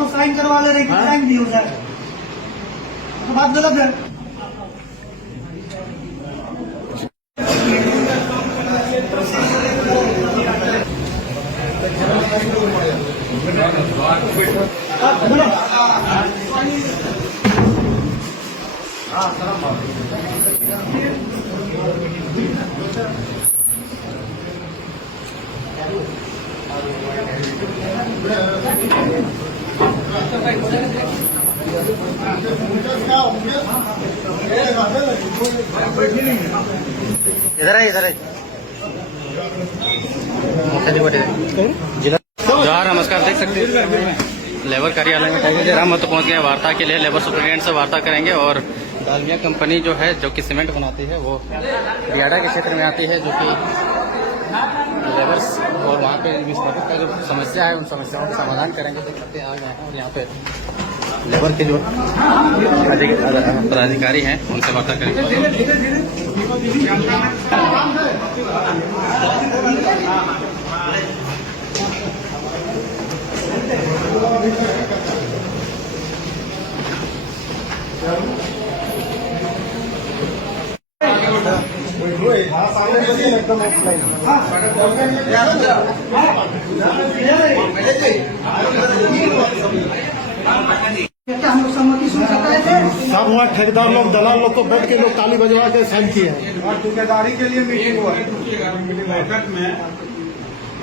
तो साइन करवा ले रहे कि साइन भी हो जाए, तो बात गलत है। इधर है जोहार, नमस्कार। देख सकते हैं लेबर कार्यालय में टाइगर जयराम तो पहुंच गए वार्ता के लिए। लेबर सुपरिटेंडेंट से वार्ता करेंगे और डालमिया कंपनी जो है, जो कि सीमेंट बनाती है, वो बियाडा के क्षेत्र में आती है, जो कि लेबर्स और वहाँ पे विस्थापित का जो समस्या है, उन समस्याओं का समाधान करेंगे। देख सकते हैं आ गए हैं और यहाँ पे लेबर के जो पदाधिकारी हैं उनसे वार्ता करेंगे। हम लोग सहमति सुन सकते थे, सब हुआ ठेकेदार लोग, दलाल लोग को बैठ के लोग ताली बजवा के साइन किए हैं और ठेकेदारी के लिए मीटिंग हुआ। बैठक में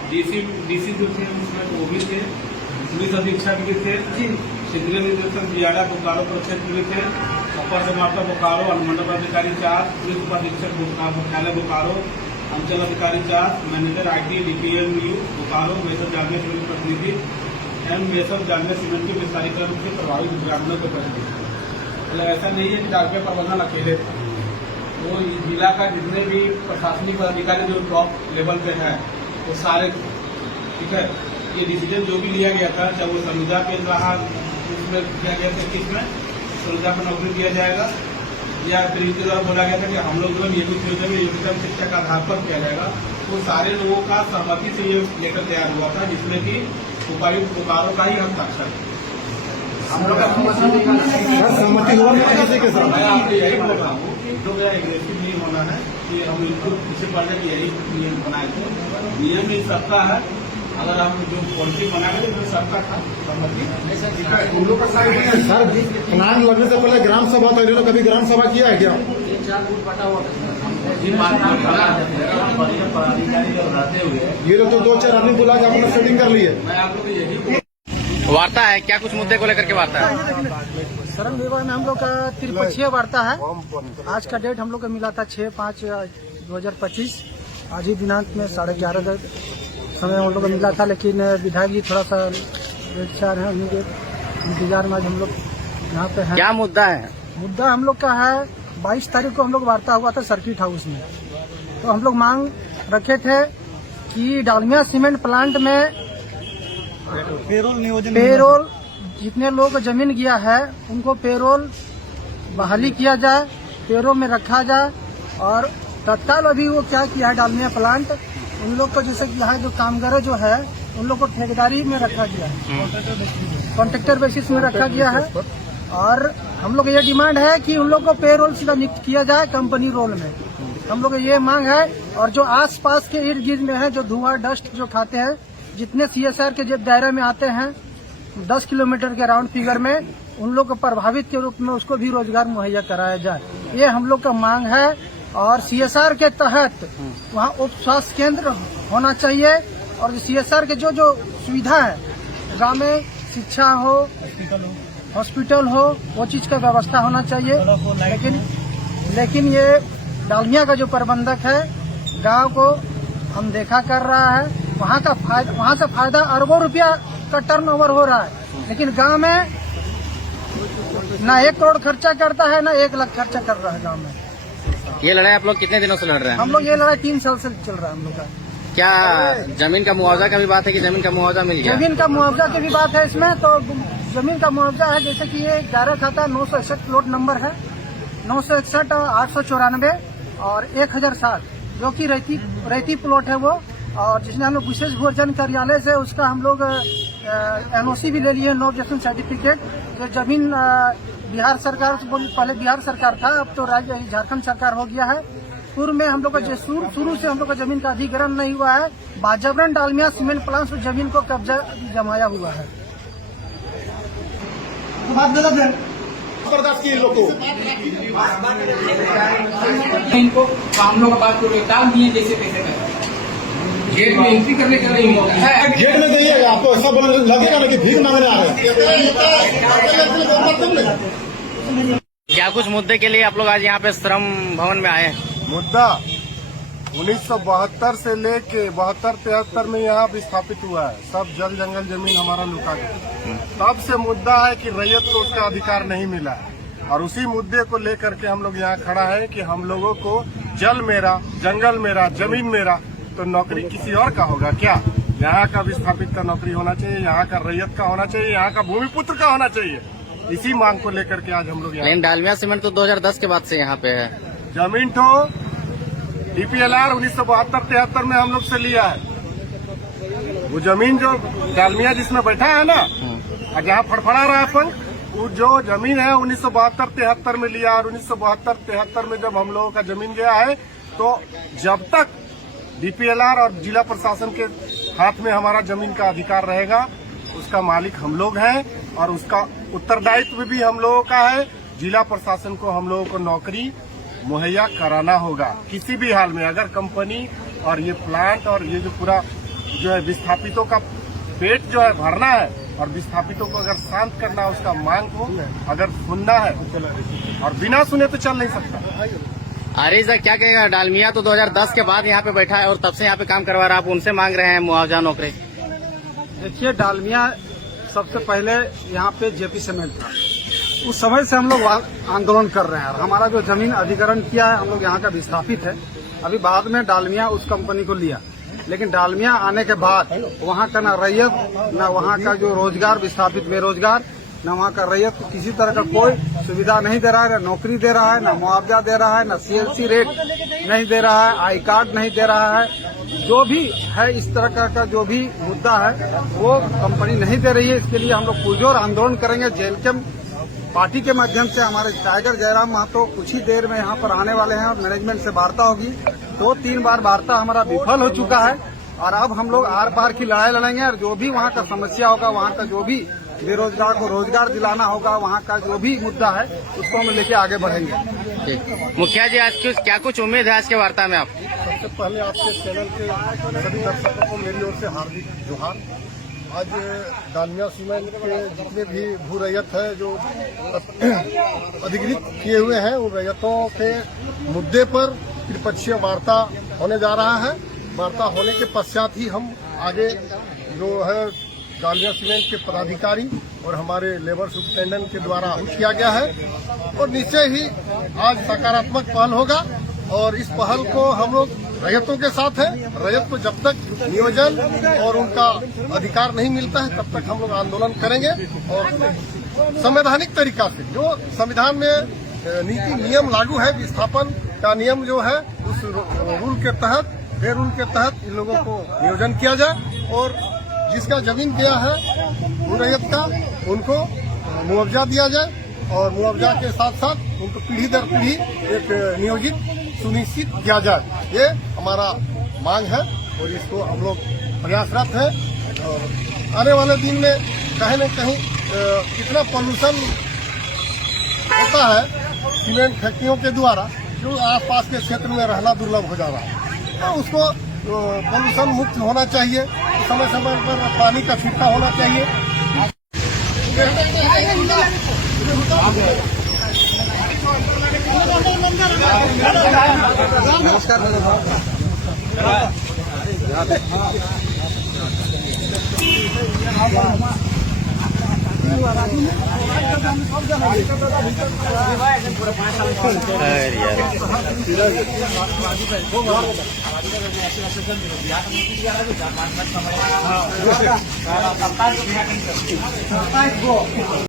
डीसी जो थे उसमें वो भी थे, पुलिस अधीक्षक भी थे, क्षेत्रीय निदेशक बियाडा बोकारो प्रक्षेत्र भी थे, अपर समाप्ता बोकारो, अनुमंडल अधिकारी 4, पुलिस उपाधीक्षक मुख्यालय बोकारो, अंचल अधिकारी 4, manager IT DPMU Bokaro, messrs Jalmia cement प्रतिनिधि एवं मेसर जालमिया सीमेंट के विस्तारीकरण से प्रभावित ग्रामीणों के प्रतिनिधि। मतलब ऐसा नहीं है कि डालमिया प्रबंधन अकेले थे, वो जिला का जितने भी प्रशासनिक अधिकारी जो टॉप लेवल पे है वो सारे, ठीक है। ये डिसीजन जो भी लिया गया था, चाहे वो सरुजा के रहा, उसमें किया गया था कि इसमें सरुजा को नौकरी दिया जाएगा, या फिर इसके द्वारा बोला गया था कि हम लोग जो नियमित योजना में योग्यता शिक्षा का आधार पर किया जाएगा। तो सारे लोगों का सहमति से ये लेकर तैयार हुआ था, जिसमें कि उपायुक्त बोकारो का ही हस्ताक्षर। हम लोग का सहमति हुआ किसी के साथ। मैं आपको यही बोल रहा हूँ कि जो मेरा एग्रेसिव नहीं होना है, कि हम इनको पीछे पड़ने की यही नियम बनाए थे। नियम ही सबका है, अगर हम जो पॉलिसी बनाए थे तो सबका था सहमति। सर, प्लान लगने से पहले ग्राम सभा तो इन्होंने कभी ग्राम सभा किया है क्या? ये तो 2-4 आदमी बुला के आपने सेटिंग कर ली है। मैं आप लोग यही वार्ता है क्या, कुछ मुद्दे को लेकर के वार्ता है? श्रम विभाग में हम लोग का त्रिपक्षीय वार्ता है। आज का डेट हम लोग का मिला था 6/5/2025। आज ही दिनांक में 11:30 समय हम लोग को मिला था, लेकिन विधायक जी थोड़ा सा बेचार है, उन्हीं के इंतजार में आज हम लोग यहाँ पे हैं। क्या मुद्दा है? मुद्दा हम लोग का है 22 तारीख को हम लोग वार्ता हुआ था सर्किट हाउस में। तो हम लोग मांग रखे थे कि डालमिया सीमेंट प्लांट में पेरोल जितने लोग जमीन गया है उनको पेरोल बहाली किया जाए, पेरोल में रखा जाए। और तत्काल अभी वो क्या किया है डालमिया प्लांट, उन लोग को जैसे कि यहाँ जो कामगार जो है उन लोग को ठेकेदारी में रखा गया है, कॉन्ट्रैक्टर बेसिस में रखा गया है। और हम लोग ये डिमांड है कि उन लोग को पेरोल सीधा नियुक्त किया जाए कंपनी रोल में। हम लोग ये मांग है। और जो आसपास के इर्द गिर्द में है, जो धुआं डस्ट जो खाते हैं, जितने CSR के जब दायरे में आते हैं 10 किलोमीटर के राउंड फिगर में, उन लोग को प्रभावित के रूप में उसको भी रोजगार मुहैया कराया जाए, ये हम लोग का मांग है। और CSR के तहत वहाँ उप स्वास्थ्य केंद्र होना चाहिए। और CSR के जो जो सुविधा है, गाँव में शिक्षा हो, हॉस्पिटल हो, वो चीज का व्यवस्था होना चाहिए। लेकिन ये डालमिया का जो प्रबंधक है, गांव को हम देखा कर रहा है, वहाँ से फायदा अरबों रुपया का टर्नओवर हो रहा है, लेकिन गांव में ना 1 करोड़ खर्चा करता है, ना 1 लाख खर्चा कर रहा है गांव में। ये लड़ाई आप लोग कितने दिनों से लड़ रहे हैं? हम लोग ये लड़ाई 3 साल से चल रहा है हम लोग का। क्या जमीन का मुआवजा का भी बात है कि जमीन का मुआवजा मिल गया? जमीन का मुआवजा की भी बात है इसमें। तो जमीन का मुआवजा है, जैसे कि ये 11 खाता 961 प्लॉट नंबर है, 961 894 और 1060, जो कि रहती प्लॉट है वो। और जिसने हम लोग विशेष भोजन कार्यालय से उसका हम लोग NOC भी ले लिए, नो ऑब्जेक्शन सर्टिफिकेट। जो जमीन बिहार सरकार से पहले बिहार सरकार था, अब तो राज्य झारखंड सरकार हो गया है। पूर्व में हम लोग का शुरू से हम लोग का जमीन का अधिग्रहण नहीं हुआ है। बाजबरन डालमिया सीमेंट प्लांट से जमीन को कब्जा जमाया हुआ है। बर्दाश्त किए लोग को इनको हम लोग बात को टाल दिए जैसे तैसे कर गेट में एंट्री करने का नहीं होता है। गेट में जाइएगा, आपको ऐसा बोलने लगेगा ना कि भीख मांगने आ रहे हैं। क्या कुछ मुद्दे के लिए आप लोग आज यहाँ पे श्रम भवन में आए हैं? मुद्दा 1972 से लेके 72-73 में यहाँ विस्थापित हुआ है। सब जल जंगल जमीन हमारा लुटा गया। तब से मुद्दा है कि रैयत को उसका अधिकार नहीं मिला है, और उसी मुद्दे को लेकर के हम लोग यहाँ खड़ा है कि हम लोगों को जल मेरा, जंगल मेरा, जमीन मेरा, तो नौकरी किसी और का होगा क्या? यहाँ का विस्थापित का नौकरी होना चाहिए, यहाँ का रैयत का होना चाहिए, यहाँ का भूमिपुत्र का होना चाहिए। इसी मांग को लेकर के आज हम लोग यहाँ। लेकिन डालमिया सीमेंट तो 2010 के बाद से यहाँ पे है। जमीन तो DPLR 1972-73 में हम लोग से लिया है। वो जमीन जो डालमिया जिसमें बैठा है ना, और जहाँ फड़फड़ा रहा है पंख, वो जो जमीन है 1972-73 में लिया। और 1972-73 में जब हम लोगों का जमीन गया है, तो जब तक DPLR और जिला प्रशासन के हाथ में हमारा जमीन का अधिकार रहेगा, उसका मालिक हम लोग हैं, और उसका उत्तरदायित्व भी हम लोगों का है। जिला प्रशासन को हम लोगों को नौकरी मुहैया कराना होगा किसी भी हाल में। अगर कंपनी और ये प्लांट और ये जो पूरा जो है विस्थापितों का पेट जो है भरना है, और विस्थापितों को अगर शांत करना है, उसका मांग को अगर सुनना है, और बिना सुने तो चल नहीं सकता। आरिजा क्या कहेगा? डालमिया तो 2010 के बाद यहाँ पे बैठा है और तब से यहाँ पे काम करवा रहा है, आप उनसे मांग रहे हैं मुआवजा, नौकरी। देखिए, डालमिया सबसे पहले यहाँ पे जेपी सीमेंट था। उस समय से हम लोग आंदोलन कर रहे हैं, और हमारा जो जमीन अधिग्रहण किया है, हम लोग यहाँ का विस्थापित है। अभी बाद में डालमिया उस कंपनी को लिया, लेकिन डालमिया आने के बाद वहाँ का ना रैयत, ना वहाँ का जो रोजगार, विस्थापित बेरोजगार, न वहाँ का रैयत को किसी तरह का कोई सुविधा नहीं दे रहा है, न नौकरी दे रहा है, न मुआवजा दे रहा है, न CLC रेट नहीं दे रहा है, आई कार्ड नहीं दे रहा है। जो भी है इस तरह का जो भी मुद्दा है, वो कंपनी नहीं दे रही है। इसके लिए हम लोग पुरजोर आंदोलन करेंगे। जेलकेम पार्टी के माध्यम से हमारे टाइगर जयराम महतो कुछ ही देर में यहाँ पर आने वाले हैं, और मैनेजमेंट से वार्ता होगी। 2-3 बार वार्ता हमारा विफल हो चुका है, और अब हम लोग आर पार की लड़ाई लड़ेंगे। और जो भी वहाँ का समस्या होगा, वहाँ का जो भी बेरोजगार को रोजगार दिलाना होगा, वहाँ का जो भी मुद्दा है, उसको हम लेके आगे बढ़ेंगे। मुखिया जी, आज क्या कुछ उम्मीद है आज के वार्ता में? आप सबसे पहले आपके चैनल के सभी दर्शकों को मेरी ओर से हार्दिक जोहार। आज डालमिया सीमेंट के जितने भी भू रैयत है जो अधिकृत किए हुए हैं, उन रैयतों के मुद्दे पर त्रिपक्षीय वार्ता होने जा रहा है। वार्ता होने के पश्चात ही हम आगे जो है डालमिया सीमेंट के पदाधिकारी और हमारे लेबर सुपरिटेंडेंट के द्वारा किया गया है, और निश्चय ही आज सकारात्मक पहल होगा। और इस पहल को हम लोग रैयतों के साथ है। रैयत को जब तक नियोजन और उनका अधिकार नहीं मिलता है, तब तक हम लोग आंदोलन करेंगे, और संवैधानिक तरीका से जो संविधान में नीति नियम लागू है, विस्थापन का नियम जो है, उस रूल के तहत, फिर उनके तहत इन लोगों को नियोजन किया जाए, और जिसका जमीन गया है उन रैयत का, उनको मुआवजा दिया जाए, और मुआवजा के साथ साथ उनको पीढ़ी दर पीढ़ी एक नियोजित सुनिश्चित किया जाए। ये हमारा मांग है, और इसको हम लोग प्रयासरत हैं। और आने वाले दिन में कहीं न कहीं कितना पॉल्यूशन होता है सीमेंट फैक्ट्रियों के द्वारा, जो आसपास के क्षेत्र में रहना दुर्लभ हो जा रहा है, तो उसको पॉल्यूशन मुक्त होना चाहिए। समय समय पर पानी का छिड़काव होना चाहिए। यार